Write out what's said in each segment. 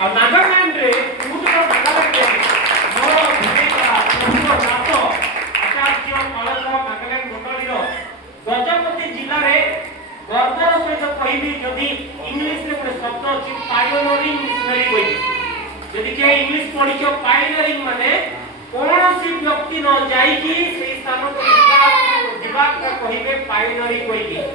ଆଉ ନାଗାଲ୍ୟାଣ୍ଡରେ ସମୁଦ୍ର ନାଗାଲ୍ୟାଣ୍ଡରେ ମୋର ଭୂମିକା ପ୍ରଭୁଙ୍କ ନାଥ ଆଚାର୍ଯ୍ୟ କଳକ ନାଗାଲ୍ୟାଣ୍ଡ ମଣ୍ଡଳୀର ଗଜପତି ଜିଲ୍ଲାରେ ଗର୍ବର ସହିତ କହିବି ଯଦି ଇଂଲିଶରେ ଗୋଟେ ଶବ୍ଦ ଅଛି ପାୟୋନିୟରିଂ ମିଶନାରୀ ବୋଲି ଯଦି କିଏ ଇଂଲିଶ ପଢିଛ ପାୟୋନିୟରିଂ ମାନେ କୌଣସି ବ୍ୟକ୍ତି ନ ଯାଇକି ସେଇ ସ୍ଥାନକୁ ଯିବା କହିବେ ପାୟୋନିୟରିଂ କହିକି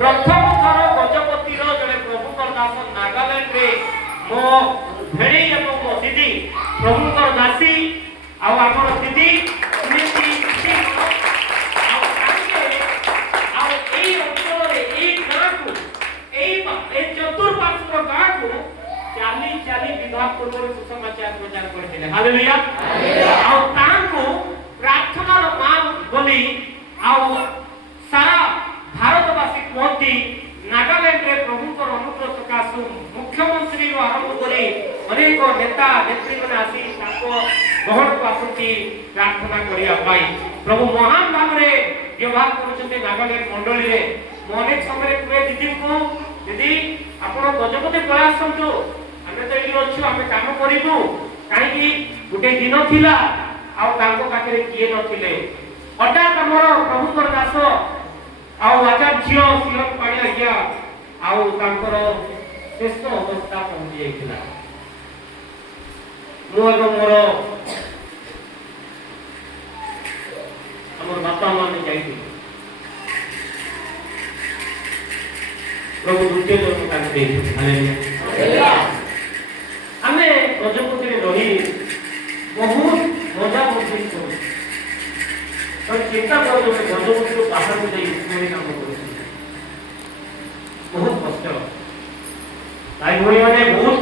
ପ୍ରଥମ ଥର ଗଜପତିର ଜଣେ ପ୍ରଭୁଙ୍କର ଦାସ ନାଗାଲ୍ୟାଣ୍ଡରେ ମୋ ଭେଣେଇ ଏବଂ ମୋ ଦିଦି ପ୍ରଭୁଙ୍କର ଦାସୀ ଆଉ ଆମର ଦିଦି ଏଇ ଅଞ୍ଚଳରେ ଏଇ ଗାଁକୁ ଏଇ ଚତୁଃପାର୍ଶ୍ୱ ଗାଁକୁ ଚାଲି ଚାଲି ବିବାହ ପୂର୍ବରୁ ସୁସମାଚାର ପ୍ରଚାର କରିଥିଲେ ହାଲେଲୁୟା ଆଉ ତାଙ୍କୁ ପ୍ରାର୍ଥନାର ମା ବୋଲି ଆଉ ସାରା ଭାରତବାସୀ କୁହନ୍ତି ନାଗାଲ୍ୟାଣ୍ଡରେ ପ୍ରଭୁଙ୍କର ଅନୁଗ୍ରହ ସକାଶୁ ମୁଖ୍ୟମନ୍ତ୍ରୀରୁ ଆରମ୍ଭ କରି ଅନେକ ନେତା ନେତ୍ରୀମାନେ ଆସି ତାଙ୍କ ଗହଣକୁ ଆସନ୍ତି ପ୍ରାର୍ଥନା କରିବା ପାଇଁ ପ୍ରଭୁ ମହାନ ଭାବରେ ବ୍ୟବହାର କରୁଛନ୍ତି ନାଗାଲ୍ୟାଣ୍ଡ ମଣ୍ଡଳୀରେ ମୁଁ ଅନେକ ସମୟରେ କୁହେ ଦିଦିଙ୍କୁ ଦିଦି ଆପଣ ଗଜପତି ପଳେଇ ଆସନ୍ତୁ ଆମେ ତ ଏଠି ଅଛୁ ଆମେ କାମ କରିବୁ କାହିଁକି ଗୋଟେ ଦିନ ଥିଲା ଆଉ ତାଙ୍କ ପାଖରେ କିଏ ନଥିଲେ ହଠାତ୍ ଆମର ପ୍ରଭୁଙ୍କର ଦାସ ଆଉ ଆଚାର୍ଯ୍ୟ ଶିଲଂ ପାଣି ଆଜ୍ଞା ଆଉ ତାଙ୍କର ଶେଷ ଅବସ୍ଥା ପହଞ୍ଚି ଯାଇଥିଲା ମୁଁ ଏବଂ ମୋର ଆମର ବାପା ମାନେ ଯାଇଥିଲେ ପ୍ରଭୁ ଦ୍ୱିତୀୟ ଜନ୍ମ ତାଙ୍କୁ ଦେଇଥିଲେ ଆମେ ଗଜପତିରେ ରହି ବହୁତ ମଜା ମସ୍ତି କରୁ ଚିନ୍ତା କରୁ ଗଜପତିରୁ ବାହାରକୁ ଯାଇ ଇସ୍ଲାମୀ କାମ କରୁଛନ୍ତି ବହୁତ କଷ୍ଟ ଭାଇ ଭଉଣୀ ମାନେ ବହୁତ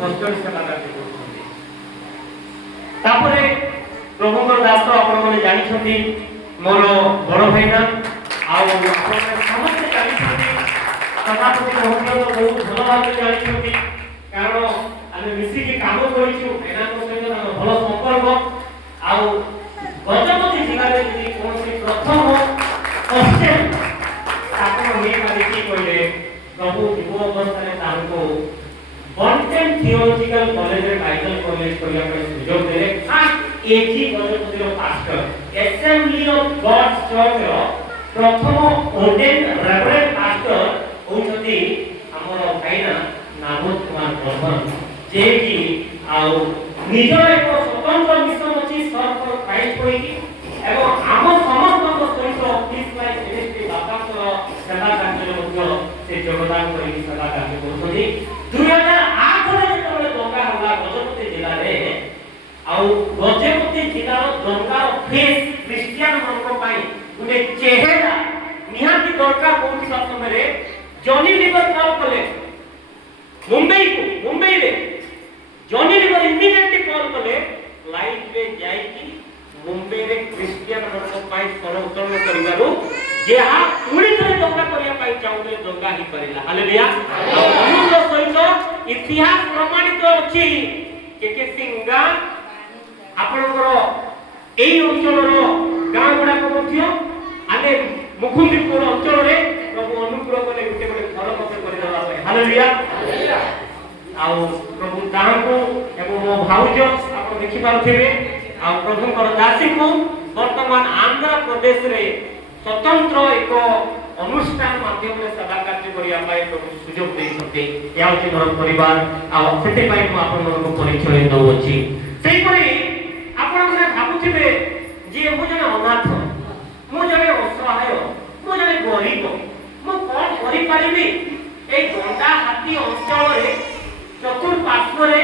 କଷ୍ଟରେ ସେବା କାର୍ଯ୍ୟ କରୁଛନ୍ତି ତାପରେ ପ୍ରଭୁଙ୍କର ଦାସ ଆପଣମାନେ ଜାଣିଛନ୍ତି ମୋର ବଡ଼ ଭାଇନା ଆଉ ଆପଣମାନେ ସମସ୍ତେ ଜାଣିଛନ୍ତି ସଭାପତି ମହୋଦୟ ବହୁତ ଭଲ ଭାବରେ ଜାଣିଛନ୍ତି କାରଣ ଆମେ ମିଶିକି କାମ କରିଛୁ ଏମାନଙ୍କ ସହିତ ଆମର ଭଲ ସମ୍ପର୍କ ଆଉ ଗଜପତି ଜିଲ୍ଲାରେ ଯଦି କୌଣସି ପ୍ରଥମ ହଷ୍ଟେଲ ସ୍ଥାପନ ହେଇପାରିଛି କହିଲେ ପ୍ରଭୁ ଯୁବ ଅବସ୍ଥାରେ ତାଙ୍କୁ ବଣ୍ଟେନ୍ ଥିଓଲୋଜିକାଲ କଲେଜରେ ଟାଇଟଲ କଲେଜ କରିବା ପାଇଁ ସୁଯୋଗ ଦେଲେ ଏଠି ଗଜପତିର ପାଷ୍ଟର ଏସେମ୍ବଲି ଅଫ ଗଡ୍ସ ଚର୍ଚ୍ଚର ପ୍ରଥମ ଓର୍ଡେନ୍ ରେଭରେଣ୍ଡ ପାଷ୍ଟର ହଉଛନ୍ତି ଆମର ଭାଇନା ନାମୋଦ କୁମାର ବ୍ରହ୍ମନ ଯେକି ଆଉ ନିଜର ଏକ ସ୍ୱତନ୍ତ୍ର ମିଶନ ଅଛି ସର୍ଭ ଫର କ୍ରାଇଷ୍ଟ କହିକି ଏବଂ ଆମ ସମସ୍ତଙ୍କ ସହିତ ପିସ୍ ଲାଇଫ ମିନିଷ୍ଟ୍ରି ବାପାଙ୍କର ସେବା କାର୍ଯ୍ୟରେ ମଧ୍ୟ ସେ ଯୋଗଦାନ କରିକି ସେବା କାର୍ଯ୍ୟ କରୁଛନ୍ତି 2008ରେ ଯେତେବେଳେ ଦଙ୍ଗା ହେଲା ଗଜପତି ଜିଲ୍ଲାରେ ଆଉ ଗଜପତି ଜିଲ୍ଲାର ଦଙ୍ଗାର ଫେସ୍ ଖ୍ରୀଷ୍ଟିଆନ ମାନଙ୍କ ପାଇଁ ଗୋଟେ ଚେହେରା ନିହାତି ଦରକାର କରୁଥିବା ସମୟରେ ଜନି ଲିଭର କଲ୍ କଲେ ମୁମ୍ବାଇରେ ଜନି ଲିଭର ଇମିଡିଏଟଲି କଲ୍ କଲେ ଲାଇଭରେ ଯାଇକି ମୁମ୍ବାଇରେ ଖ୍ରୀଷ୍ଟିଆନ ମାନଙ୍କ ପାଇଁ ସ୍ୱର ଉତ୍ତୋଳନ କରିବାରୁ ଯାହା ପୁଣି ଥରେ ଦଙ୍ଗା କରିବା ପାଇଁ ଚାହୁଁଥିଲେ ଦଙ୍ଗା ହେଇପାରିଲା ହାଲେଲୁୟା ଅନୁଗ୍ରହ ସହିତ ଇତିହାସ ପ୍ରମାଣିତ ଅଛି କେ ସିଂ ଗାଁ ଆପଣଙ୍କର ଏଇ ଅଞ୍ଚଳର ଗାଁ ଗୁଡାକ ମଧ୍ୟ ଆମେ ମୁକୁନ୍ଦିପୁର ଅଞ୍ଚଳରେ ପ୍ରଭୁ ଅନୁଗ୍ରହ କଲେ ଗୋଟେ ଘର ମଧ୍ୟ କରିଦେବା ପାଇଁ ହାଲେଲୁୟା ଆଉ ପ୍ରଭୁ ତାହାଙ୍କୁ ଏବଂ ମୋ ଭାଉଜ ଆପଣ ଦେଖିପାରୁଥିବେ ଆଉ ପ୍ରଭୁଙ୍କର ଦାସୀଙ୍କୁ ବର୍ତ୍ତମାନ ଆନ୍ଧ୍ରପ୍ରଦେଶରେ ସ୍ୱତନ୍ତ୍ର ଏକ ଅନୁଷ୍ଠାନ ମାଧ୍ୟମରେ ସେବା କାର୍ଯ୍ୟ କରିବା ପାଇଁ ପ୍ରଭୁ ସୁଯୋଗ ଦେଇଛନ୍ତି ଏହା ହେଉଛି ମୋର ପରିବାର ଆଉ ସେଥିପାଇଁ ମୁଁ ଆପଣମାନଙ୍କୁ ପରିଚୟ ଦେଉଅଛି ସେହିପରି ଆପଣମାନେ ଭାବୁଥିବେ ଯେ ମୁଁ ଜଣେ ଅନାଥ ମୁଁ ଜଣେ ଅସହାୟ ମୁଁ ଜଣେ ଗରିବ ମୁଁ କଣ କରିପାରିବି এই দଣ୍ଡা হাতী অঞ্চଳରେ ଚତୁଃପାର୍ଶ୍ୱରେ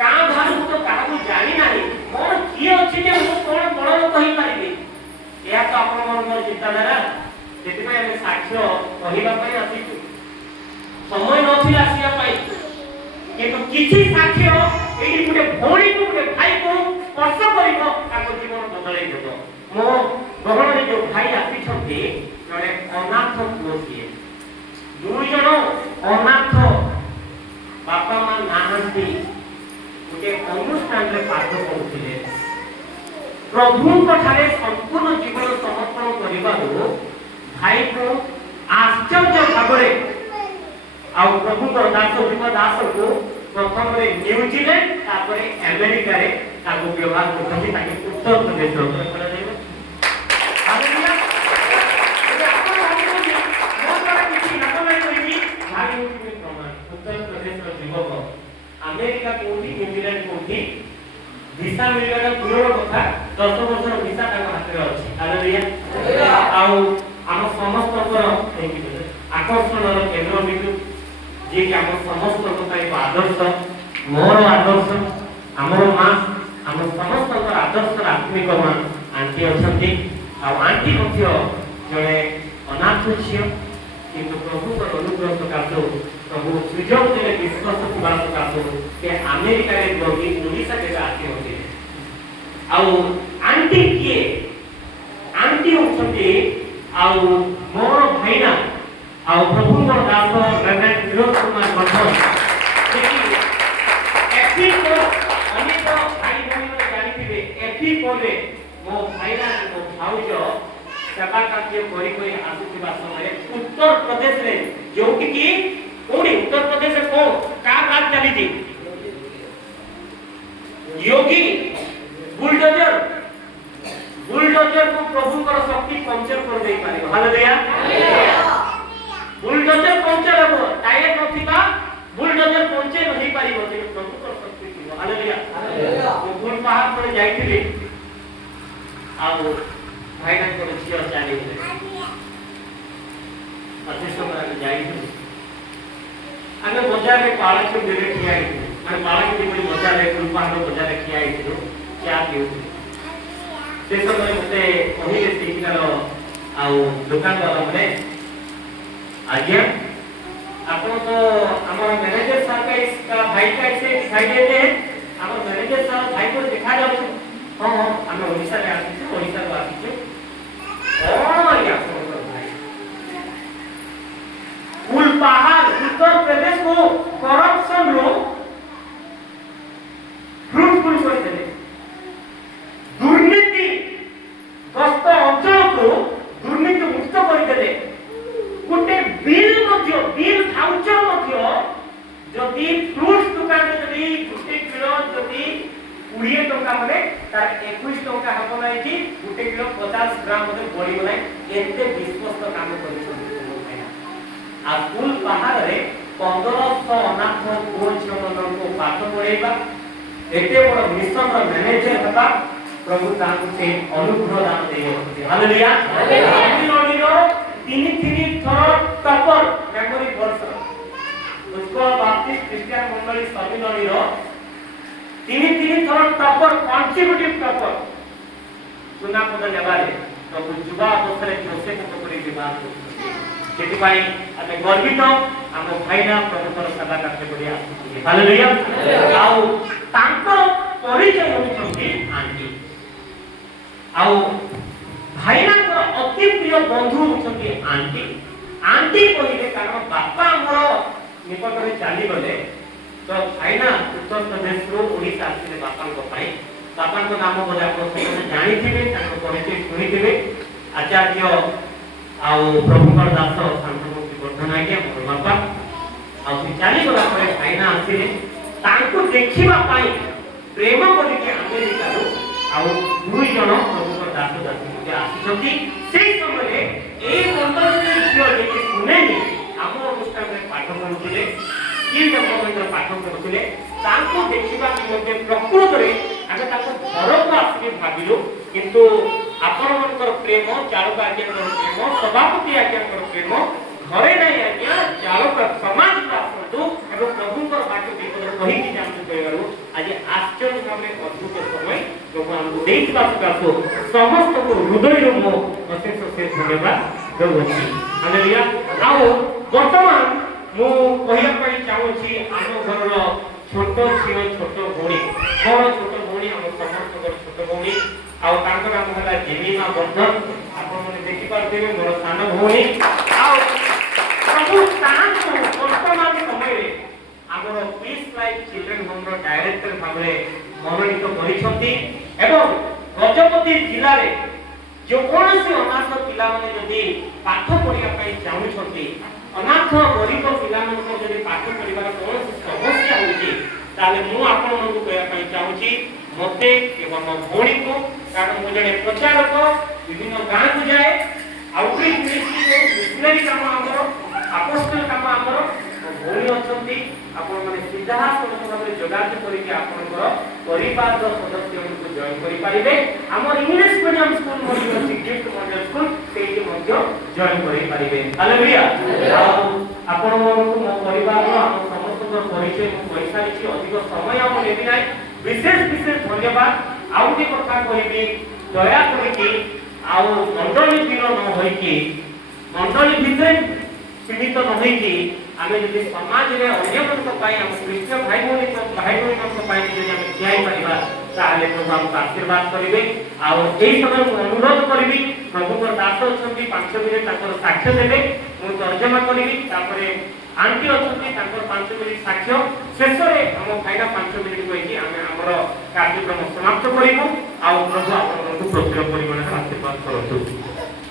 ଗାଁ ଭାରୁ ତ କାହାକୁ ଜାଣି ନାହିଁ ମୋର କିଏ ଅଛି ଯେ ମୁଁ କଣ ବଡ଼ ଲୋକ ହେଇପାରିବି ଏହା ତ ଆପଣଙ୍କର ଚିନ୍ତାଧାରା ସେଥିପାଇଁ ଆମେ ସାକ୍ଷ୍ୟ କହିବା ପାଇଁ ଆସିଛୁ ସମୟ ନଥିଲା ଆସିବା ପାଇଁ କିନ୍ତୁ କିଛି ସାକ୍ଷ୍ୟ ଏଇଠି ଗୋଟେ ଭଉଣୀକୁ ଗୋଟେ ଭାଇକୁ ସ୍ପର୍ଶ କରିବ ତାଙ୍କ ଜୀବନ ବଦଳେଇ ଦେବ ମୋ ଗହଣରେ ଯୋଉ ଭାଇ ଆସିଛନ୍ତି ଜଣେ ଅନାଥ ପୁଅ ସିଏ ଦୁଇ ଜଣ ଅନାଥ ବାପା ମା ନାହାନ୍ତି ଗୋଟେ ଅନୁଷ୍ଠାନରେ ପାଠ ପଢୁଥିଲେ ପ୍ରଭୁଙ୍କ ଠାରେ ସମ୍ପୂର୍ଣ୍ଣ ଜୀବନ ସମର୍ପଣ କରିବାରୁ ଭାଇକୁ ଆଶ୍ଚର୍ଯ୍ୟ ଭାବରେ ଆଉ ପ୍ରଭୁଙ୍କର ଦାସ ଶିବ ଦାସ को ପ୍ରଥମରେ ନ୍ୟୁଜିଲ୍ୟାଣ୍ଡ ତାପରେ ଆମେରିକାରେ ତାକୁ ବ୍ୟବହାର କରୁଛନ୍ତି ତାକୁ ଉତ୍ତର ପ୍ରଦେଶ ଉପରେ କରାଯାଇବ। ହାଲେଲୁୟା। ଏବେ ଆପଣ ଭାବୁଛନ୍ତି ମୋ ଦ୍ୱାରା କିଛି ଲାଭ ନାହିଁ କହିକି ଭାଇ ହେଉଛି ପ୍ରମାଣ। ଉତ୍ତର ପ୍ରଦେଶର ଯୁବକ ଆମେରିକା କୋଉଠି ନ୍ୟୁଜିଲ୍ୟାଣ୍ଡ କୋଉଠି ଭିସା ମିଳିବାର ଦୂରର କଥା 10 ବର୍ଷର ଭିସା ତାଙ୍କ ହାତରେ ଅଛି। ହାଲେଲୁୟା। ଆଉ ଆମ ସମସ୍ତଙ୍କର ଆକର୍ଷଣର କେନ୍ଦ୍ରବିନ୍ଦୁ जे कि हम समस्त आदर्श मोर आदर्श आमर माँ आम समस्त आदर्श आत्मिक माँ आंटी अच्छा आंटी जड़े अनाथ झील कि प्रभु अनुग्रह सकाशु प्रभु सुजोग देने विश्वास थोड़ा सकाशु के अमेरिका ओडिशा के आसी होते आंटी किए आंटी होती मोर भाईना आउ प्रभु दास रेवरेंड विनोद कुमार वर्धन एफी को अनेक भाई बहन जानिथिबे एफी कोले मो भाईना मो भाउज सेवा कार्य करी करी आसुथिबा समय उत्तर प्रदेश रे जोकि कि कोडी उत्तर प्रदेश रे को का बात चली थी योगी बुलडोजर को प्रभु कर शक्ति पंचर कर दे पारे। हालेलुया। बुलडोजर पंचर हो टायर नथिबा बुलडोजर पंचर नहीं पारिबो जे प्रभु कर शक्ति थिबो। हालेलुया। वो गुण पहाड़ पर जाइथिले आ भाईना को झियो चाली अति समय जाइथिले आमे बाजार रे पाळक देले खिया आइथिले माने पाळक देले बाजार रे गुण पहाड़ बाजार रे खिया आइथिले क्या दिउ से समय मते कहिले सिंगार आ दुकान वाला मने आज्ञा आपण तो हमारा मैनेजर साहब का इसका भाई का इसे दिखाई देते हैं हमारा मैनेजर साहब भाई को दिखा जाओ हां हां हम ओडिशा में आसी छे ओडिशा को आसी छे और या भाई कुल पहाड़ उत्तर प्रदेश को करप्शन रो फ्रूटफुल कर देले दुर्नीति ग्रस्त अंचल को दुर्नीति मुक्त कर देले गोटे बिल खाउचर जदि फ्रूट्स दुकान जदि गोटे किलो जदि 20 टंका माने तार 21 टंका हबो नै कि गोटे किलो 50 ग्राम मते बढी गलाय एते विश्वस्त काम करिसों आ कुल पहाड़ रे 1500 अनाथ पुओ झियोमन को पाठ पढाइबा एते बड़ मिशन रो मैनेजर हता प्रभु तांको से अनुग्रह दान देय। हालेलुया। हालेलुया। तीन थर टॉपर मेमोरी वर्ष उसको बाप्टिस्ट क्रिश्चियन मंडली सम्मेलन रो तीन थर टॉपर कॉन्सिक्यूटिव टॉपर सुना पद नेबारे प्रभु जुबा अवस्था जोसेफ को करी विवाह जेति पाई आमे गर्वित हम भाईना प्रभु पर सेवा करते बढ़िया। हालेलुया। आउ तांको परिचय होउछंती आंटी आउ भाईना को अति प्रिय बंधु होती आंटी आंटी कहले कारण बापा हमर निकट में चली गले तो भाईना उत्तर प्रदेश रो ओडिशा आसीले बापा को नाम बोले आप सब जानी थिबे ताको परिचय सुनी थिबे आचार्य आउ प्रभुकर दास शांतमूर्ति वर्धन आज्ञा मोर बापा आ से चली गला पर भाईना आसीले ताको देखिबा पाई प्रेम करके अमेरिका रो आउ दुई जण प्रभुकर दास दासी आसी से समय ए मंडल के झियो जे सुनेनी हम अनुष्ठान में पाठ पढुथिले कि डेवलपमेंट पाठ पढुथिले ताको देखिबा कि मते प्रकृत रे आगे ताको घर को आसी भाबिलो किंतु आपण मनकर प्रेम चालक आज्ञा कर प्रेम सभापति आज्ञा कर प्रेम घरे नहीं आज्ञा चालक समाज का आसतु एवं प्रभुकर बात देखो कहि कि जानते कहबारो आज आश्चर्य भाबे अद्भुत समय प्रभु हमको देइबा सकासो समस्त को हृदय रो मो अशेष अशेष धन्यवाद देउछि। हालेलुया। आउ वर्तमान मु कहिया पई चाहू छी आम घर रो छोट झियो छोट भौणी बड़ छोट भौणी हम समस्त छोट भौणी आउ तांकर नाम होला जेमिना वर्धन आपण माने देखि पारथिबे मोर सान भौणी आउ प्रभु तांको वर्तमान समय रे हमर पीस लाइफ चिल्ड्रन होम रो डायरेक्टर भाबरे मनोनीत करिसंती एवं गजपति जिल्ला रे जो कोनसी अनाथ पिला माने जदी पाठ पढिया पई चाहू छथि अनाथ गरीब पिला माने जदी ताले मु आपण मनकु कहया पई चाहूची मते एवं मो भौणी को कारण मु जने प्रचारक विभिन्न गां को जाए आउटरीच मिनिस्ट्री मिशनरी काम हमरो अपोस्टल काम हमरो भौणी अछंती आपण माने सीधा भाबरे जोगाजोग करिके आपनकर परिवार सदस्य को जॉइन करि पारिबे हमर इंग्लिश मीडियम स्कूल मध्ये अछि गिफ्ट मॉडल स्कूल सेठी मध्ये जॉइन करि पारिबे हालेलुया आपण मनकु मो परिवार हम समस्त परिचय मु पैसा लिखि अधिक समय हम लेबि नै विशेष धन्यवाद आउटे कथा कहिबी दया करिके आउ मंडली दिन न होइकी मंडली भितर सीमित न होइकी आमे जदि समाज रे अन्य मनक पाई हम क्रिश्चियन भाई भौणी मनक पाई जदि हम जाई परिबा ताले प्रभु हम आशीर्वाद करिवे आ एई समय को अनुरोध करिवि प्रभु को दास अछंती 5 मिनिट ताकर साक्ष्य देबे मु तर्जमा करिवि तापरे आंटी अछंती ताकर 5 मिनिट साक्ष्य शेष रे हम फाइना 5 मिनिट कहि आमे हमर कार्यक्रम समाप्त करिवु आ प्रभु आपन को प्रचुर परिमाण आशीर्वाद करथु।